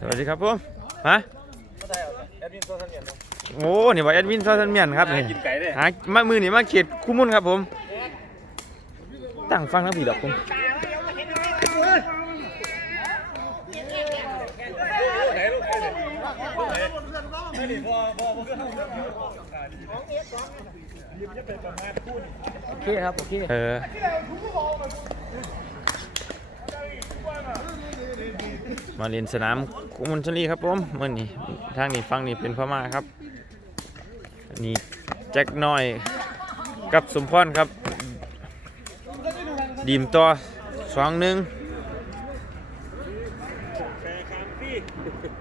สวัสดีครับผมฮะแอดมินตัวท่านเนี่ยเนาะโอ้นี่ว่าแอดมินซอสันเมียนครับนี่กินไก่เลยหามามือนี่มาเขียดคู่มุ่นครับผมตั้งฟังทั้งผีดอกผมโอเคครับ โอเคเออ มาเรียนสนามกุมลชลีครับผมเมื่อนี้ทางนี้ฟังนี่เป็นพม่าครับนี่แจ็คน้อยกับสมพรครับ ดีมต่อสองหนึ่ง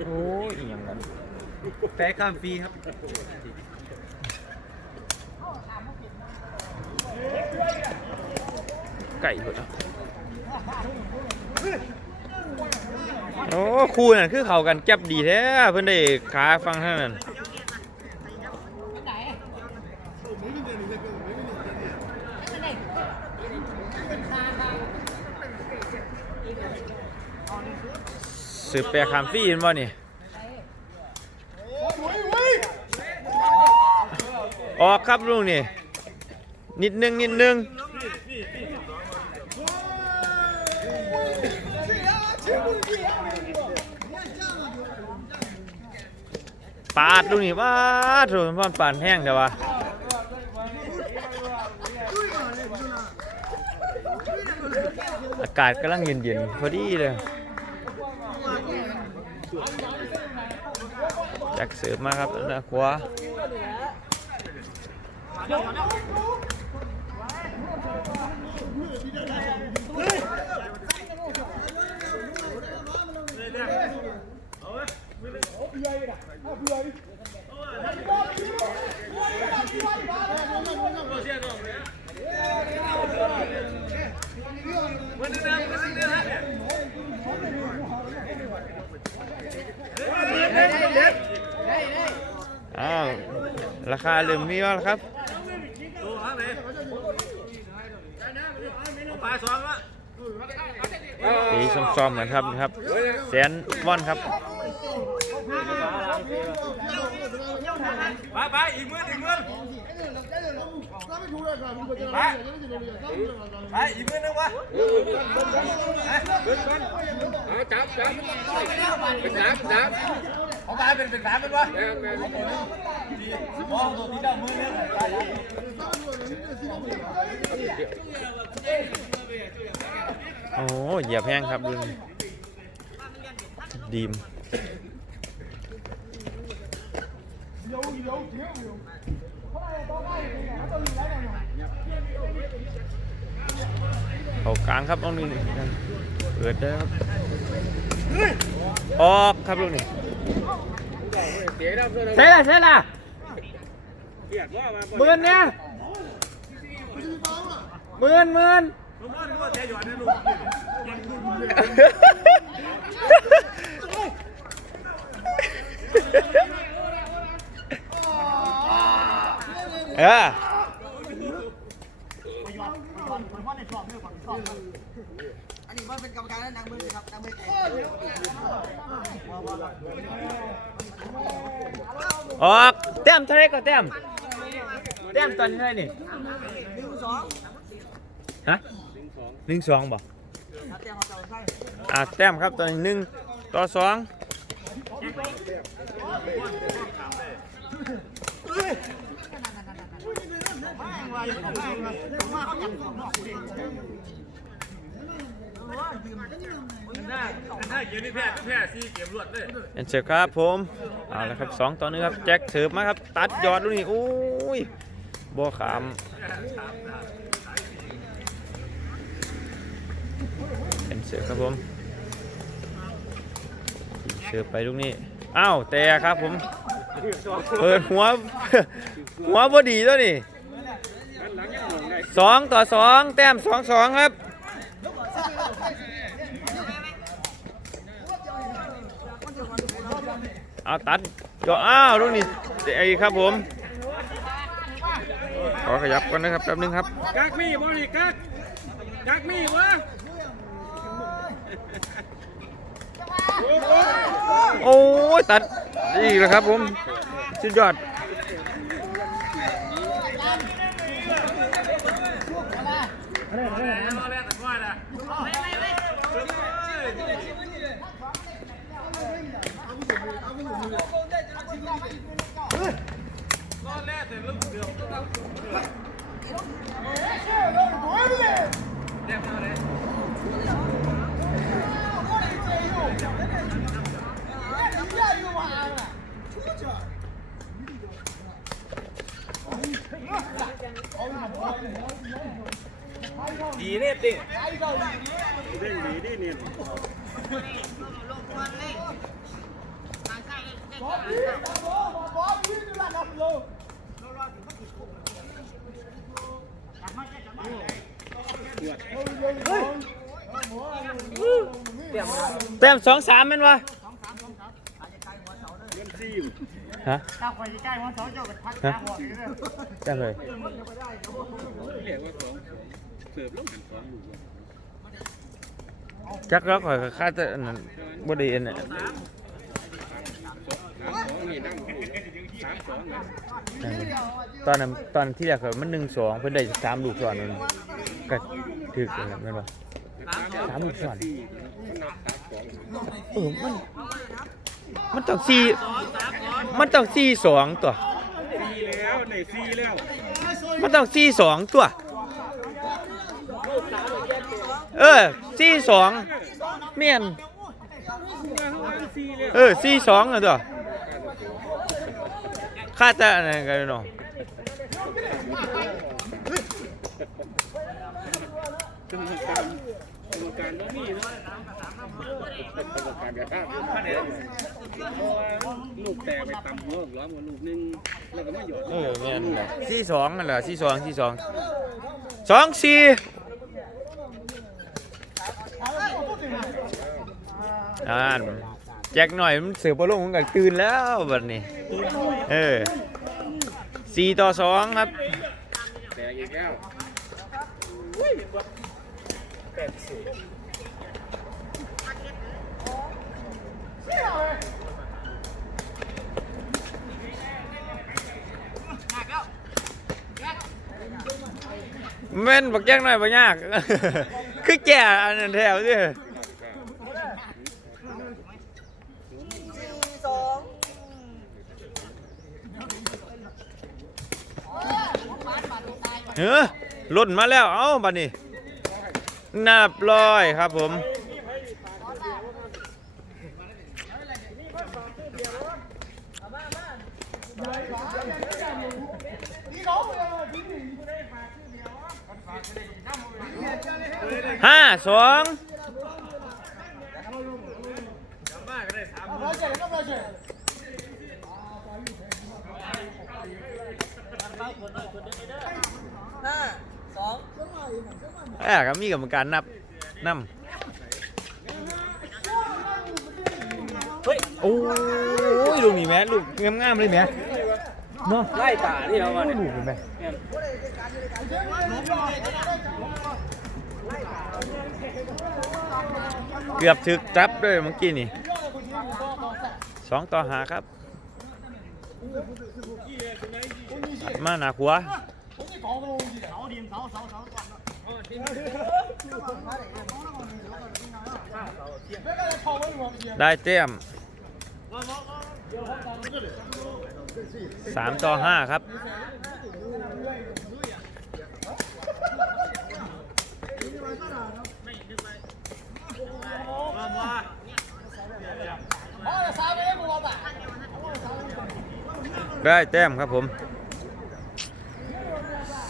โอ้ยอหย่างนั้นแพ้ข้ามฟรีครับไก่หมดแล้ว โอ้คู่นั่นคือเขากันแก็บดีแท้เพิ่นได้ขาฟังเท่านั้นสืบแปรคามฟรีเห็นบ่นี่ออกครับลุงนี่ นิดนึงนิดนึง ปาดดูนี่ว่าโถมันปานแห้งแต่ว่าอากาศกำลังเย็นๆพอดีเลยจากเสิร์ฟมาครับนะขวาอ้าว ราคาเริ่มมีแล้วครับดูข้างไหนปลาสองละปีซ้อมๆกันครับครับแสนว่อนครับไปไปอีกมืออีกมือไปไปอีกมือนึงวะจับจับเป็นสามสามของปเป็นเป็นสามเป็นวะมองตัวที่เจ้ามือนึงโอ้เหยียบแห้งครับดูดีมเขากลางครับตรงนี้เปิดได้ครับ ออกครับลูกนี่ เสียงดังเพื่อนเสร็จละเสร็จละเกียดว่ามาหมื่นเนี่ยหมื่นหมื่นลุงบ้านรู้ว่าใจหยอนะลุงเอออันนี้มันเป็นกรรมการและนางมือครับนางมือแข่ง ออกแต้มเท่าไรก็แต้มแต้มตอนนี้เท่าไหรนี่นึ่ฮะหนึ่งสองบ่ครับเตรียมมาเจ้าใช่อ่าแต้มครับตอนนี้หนึ่งต่อสองถ้าเเอ็นเสิร์ฟครับผมเอาละครับสองต่อหนึ่งครับแจ็คเสิร์ฟมาครับตัดยอดลูกนี่โอ้ยบ่ขามเอ็นเสิร์ฟครับผมเสิร์ฟไปลูกนี้อ้าวแต่ครับผมเปิดหัวหัวพอดีตัวนี่สองต่อสองแต้มสองสองครับ เอาตัดก็อ้าวลูกนี่ไอ้ครับผม ขอขยับก่อนนะครับแป๊บนึงครับกักมีบ่นี่กักกักมีวะโอ้โหโอ้ยตัดอีกแล้วครับผมสุดยอดดี สองสามเป็นวะฮะถ้าคอยใกล้วันเสาเจ้าก็พักฮะหัวอยู่เลยแต้เลยเรียกว่าสองเสิร์ฟลงหันสองลูกจักแล้วข่อยก็คาดแต่อันนั้นบด้อันนั้นสามสองนี่นั่งสามสองนะตอนนั้นตอนที่แรกข่อยมันหนึ่งสองเพิ่นได้สามลูกซ้อนนั่นก็ถึกอันนั้นแม่นบ่สามลูกซ้อน มันนับสามสองเออมัน มันต้องสี่มันต้องสี่สองตัวสี่แล้วในสี่แล้วมันต้องสี่สองตัว เออสี่สองเมียนสี่แล้วเออสี่สองอะตัวค่าแต่อะไรกันเนาะกรรมการกรรมการบ่มีเนาะ กรรมการกระทำลูกแตกไปตำหัวล้อมกับลูกนึงแล้วก็มาหยอดเออเมียนแหละสี่สองนั่นแหละสี่สองสี่สองสองสี่อ่านแจ็คหน่อยมันเสือบอลลงมันก็ตื่นแล้วบัดนี้ เออสี่ต่อสองครับแตกอีกแล้ว แม่นบักแจ้งหน่อยบ่ยาก คือแก่อันนั้นแถวสิเฮ้อล่นมาแล้ว เอ้าบัดนี้นับร้อยครับผม สองห้าสองแอบก็มีกรรมการนับนำเฮ้ยโอ้ยลูกนี่แม่ลูกงามๆเลยแม่เนาะไล่ตาที่เรามาเนี่ยลูกเห็นไหม เกือบถึกจับด้วยเมื่อกี้นี่สองต่อหาครับ มาหนาขัวเสาได้เต็มสามต่อห้าครับ ได้แต้มครับผม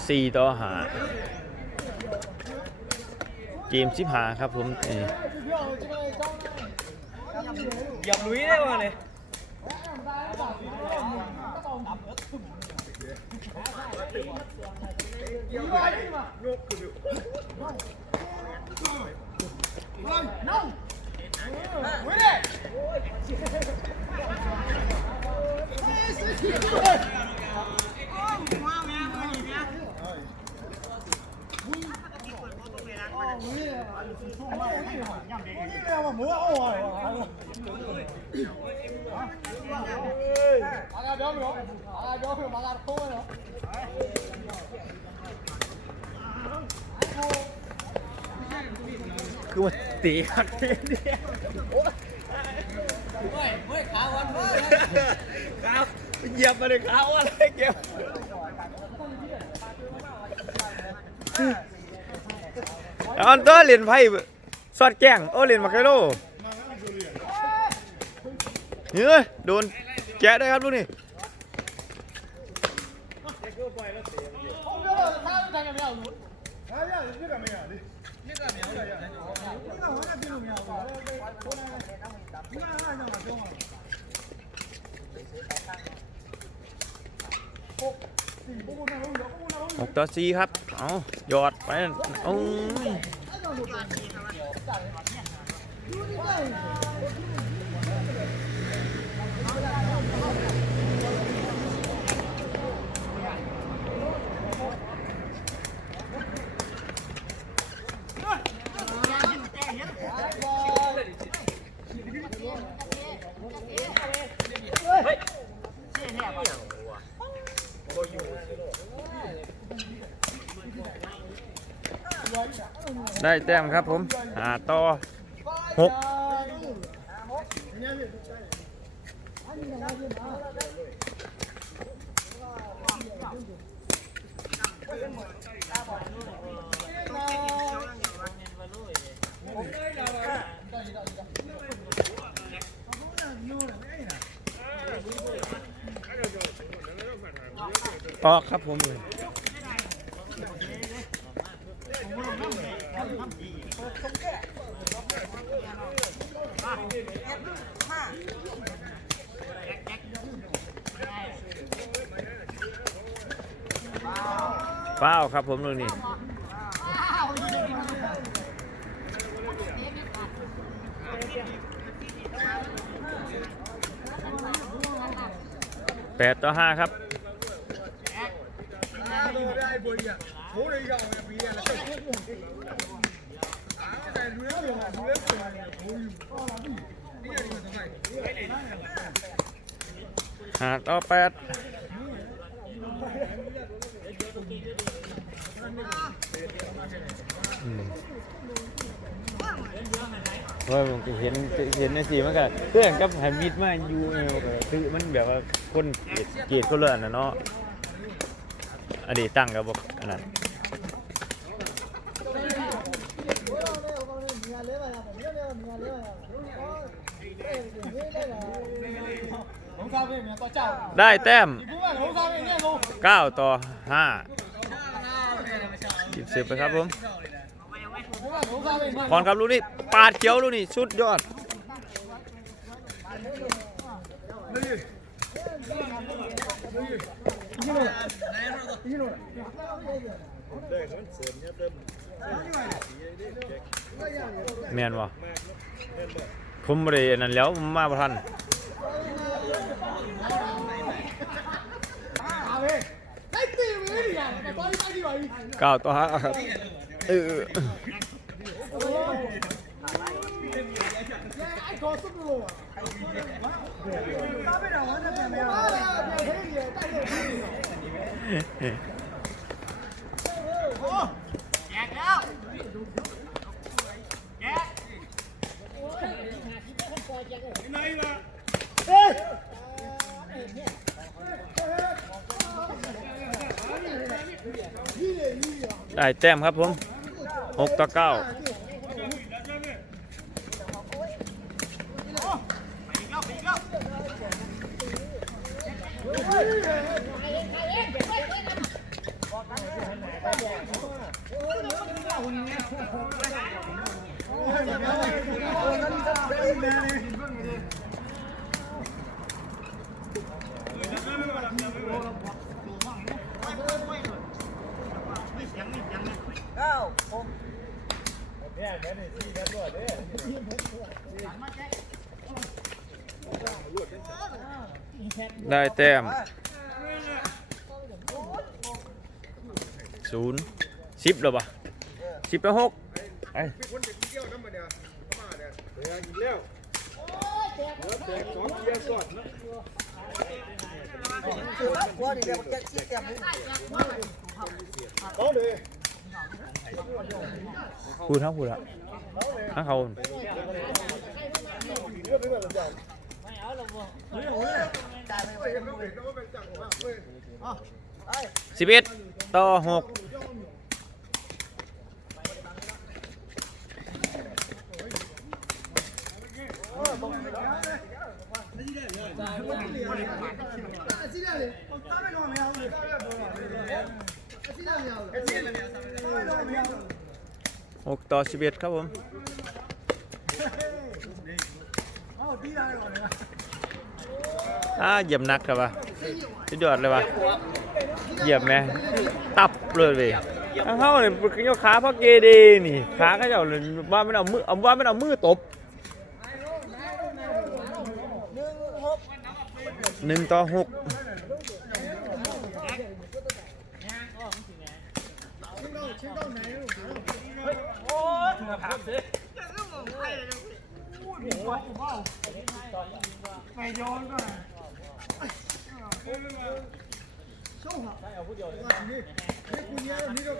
สี่ต่อหาเกมชิบหาครับผมอย่าลุยได้มาเลย 马家彪彪，马家彪彪，马家彪彪。 คือว่าตีครับเนี่ยเฮ้ยเฮ้ยขาวันเฮ้ยครับเหยียบมาเลยเขาอะไรเก็บอันตัวเล่นไพ่สอดแกล้งโอ้เล่นมาไคโลเฮ้ยโดนแกะได้ครับดูกนี่ ซีครับ เอาหยอดไปโอา ได้แต้มครับผมหาต่อหกออกครับผมห้า เป้าครับผมตรงนี้แปดต่อห้าครับห้าต่อแปด ว่าผมเห็นเห็นในสีมันก็เพื่อนกับหามิดมาอยู่คือมันแบบว่าคนเกียดเคนเลยนนะเนาะอดีตตั้งกับบอกอันนั้นได้แต้มเก้าต่อห้า สิบนะครับผมพรครับลูกนี่ปาดเขียวลูกนี่สุดยอดแมนวะคุมเได้นั่นแล้วมาประทัน 卡，妥哈。 ได้แต้มครับผมหกต่อเก้า แต้มศูนย์สิบหรอปะสิบไปหกเฮ้ยเข้ามาเนี่ยเดี๋ยวกินแล้วคือว่าวัวนี่เดี๋ยวจะชี้แก้มนี่พูดทั้งพูดละทั้งเขา สิบเอ็ดต่อหกหกต่อสิบเอ็ดครับผม อ่าเหยียบหนักครับวะสุดยอดเลยวะเหยียบไหมตับเลยเว้ยทั้งเขาเนี่ยยกขาพราะเกเดนี่ขาเขาเจ้าเลยว่าไม่เอามือเอาว่าไม่เอามือตบหนึ่งต่อหก mày vô rồi Hãy subscribe cho kênh Ghiền Mì Gõ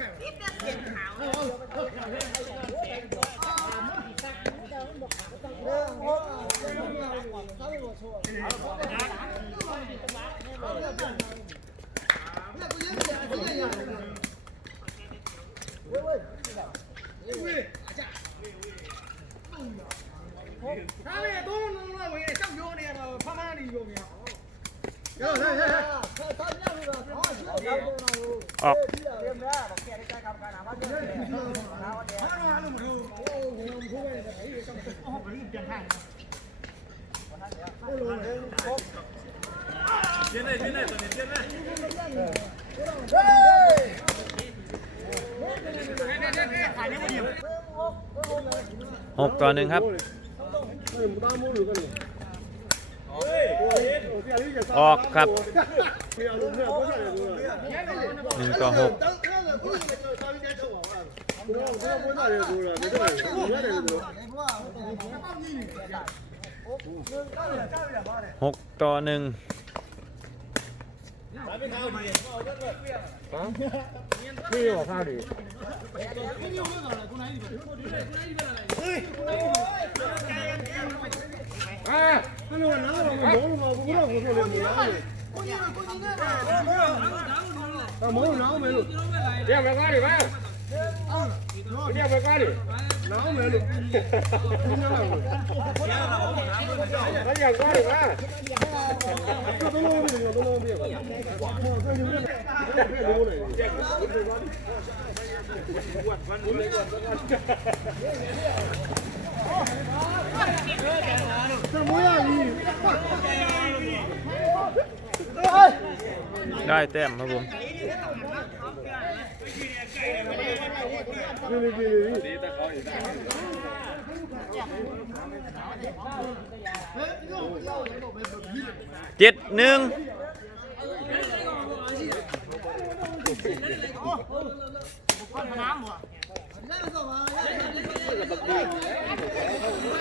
Để không bỏ lỡ những video บอกแกได้ใจกรรมการหาว่าเรื่องเนี่ยหกต่อหนึ่งครับ ออกครับหนึ่งต่อหกหกต่อหนึ่งเรียก ไปก่อนดิมาเรียกไปก่อนดิน้ำเลยลูกแล้วอย่างก่อนดิมา ได้แต้มครับผมเจ็ดหนึ่งน้ำหมด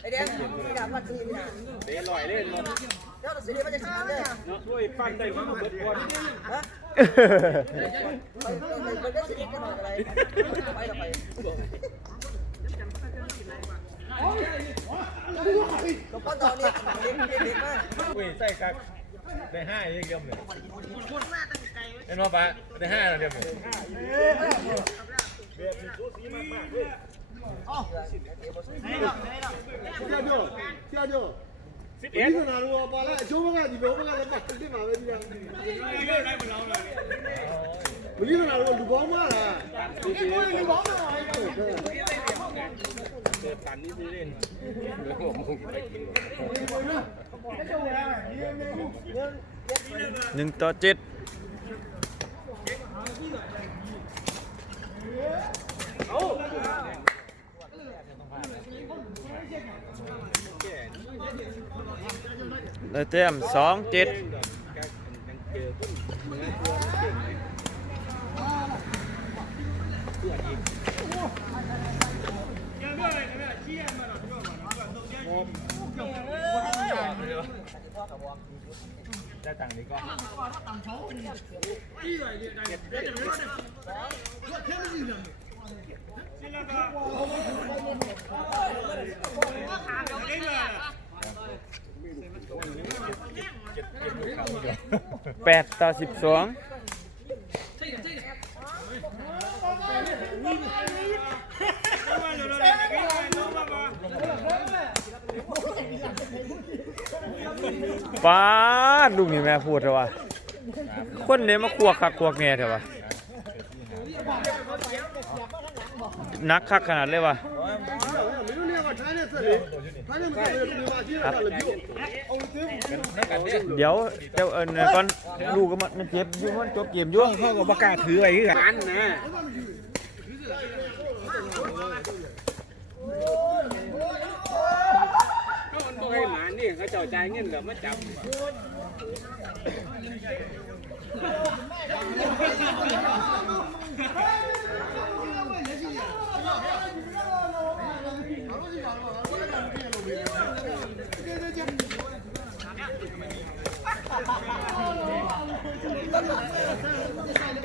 ไอเดียมีดาบพันทีมีดาบเดี๋ยวลอยเล่นมดเดี๋ยวสิเดียวมันจะชนะเลยช่วยปั้นได้มาเบิดก่อนฮะไปไปไปได้สิเดียวกันหน่อยอะไรไปเราไปก็ป้อนตอนนี้เด็กเด็กมากเว้ยใส่กักได้ห้าเองเดียวเลยเห็นไหมปะได้ห้าเดียวเลยสิบเอ็ดขนาด ပြကြောစစ်တယ်ဒီကနာတော့ပါလာအကျိုးဘက်ကဒီဘက်ကလည်းပတ်တက်မှာပဲဒီကဒီကလည်းမလောင်းလာဘူးမင်းကနာတော့လူပေါင်းမလားဒီကိုလူပေါင်းမလားတန်နေသေးတယ်ဘယ်မှာမဟုတ်ဘူးหนึ่งต่อเจ็ดเอา ได้แต้มสองเจ็ด แปดต่อสิบสองป้าดลุงนี่แม่พูดเถอะวะคนเนี้มาควักคักควักแง่เถอะวะนักคักขนาดเลยวะ เดี๋ยวเจ้าเอิญก่อนลูกก็มันเจ็บยุ่งมันจบเกมยุ่งเขาก็ประกาศถืออว้กันนะก็ให้หมานี่เขาเจ้าใจเงินกับมาจับ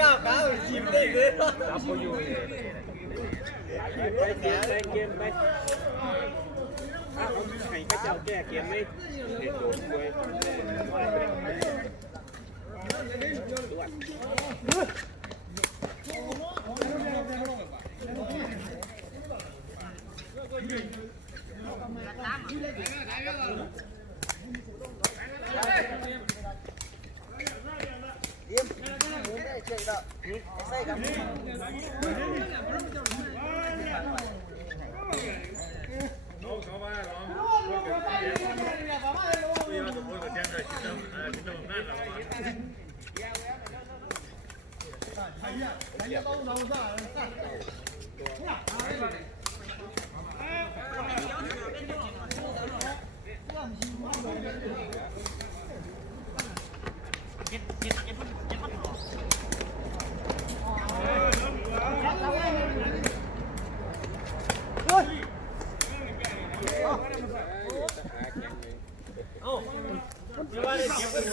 ก้าวก้าวชิมได้เลยไปเกมไปเกมไปให้เขาเจ้าแก้เกมไหมเด็ดโดนด้วย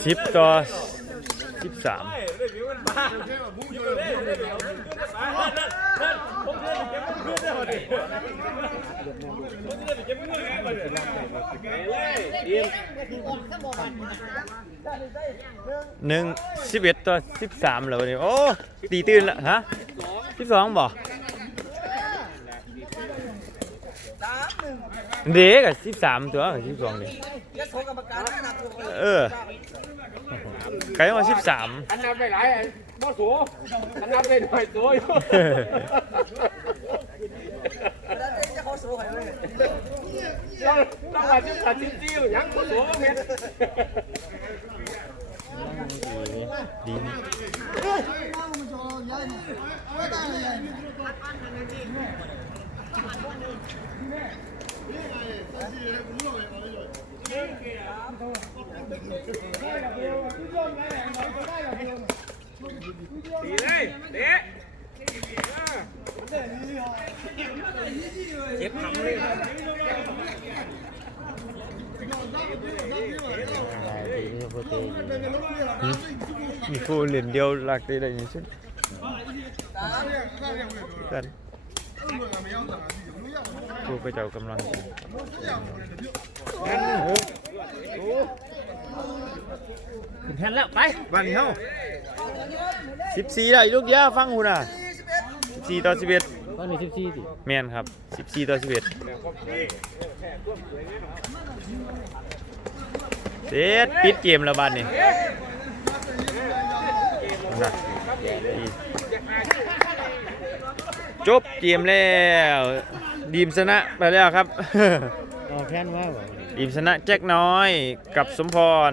สิบต่อสิบสามเยี่ยมหนึ่งสิบเอ็ดต่อสิบสามแล้ววันนี้โอ้ตีตื่นละฮะสิบสองบ่สามหนึ่งเด็กอะสิบสามตัวสิบสองนี่ยะโสกรรมการนะนับตัวเออ ไกลมาสิบสามอันนับไปหลายบ่สูอันนับไปหน่อยตัวอยู่แล้วจะเขาสู้ใครเลยต้องต้องว่าจะตัดจิ้มจิ้วยังบ่สูเม็ดดีนี่ดี เลยเด็กเจ็บหำเลยมีฟู เหรียญเดียวหลักได้ได้ยังซึ่งกันฟูไปเจ้ากำลังขึ้นแทนแล้ว ไปบ้านนี้เฮาสิบสี่แล้วอีกลูกเดียวฟังหูน่ะสิบสี่ต่อสิบเอ็ดบ้านนี้สิบสี่สิแมนครับสิบสี่ต่อสิบเอ็ดเสร็จปิดเกมแล้วบ้านนี้นะ จบเกมแล้วดีมชนะไปแล้วครับอ๋อแค่นว่าบ่ดีมชนะแจ็คน้อยกับสมพร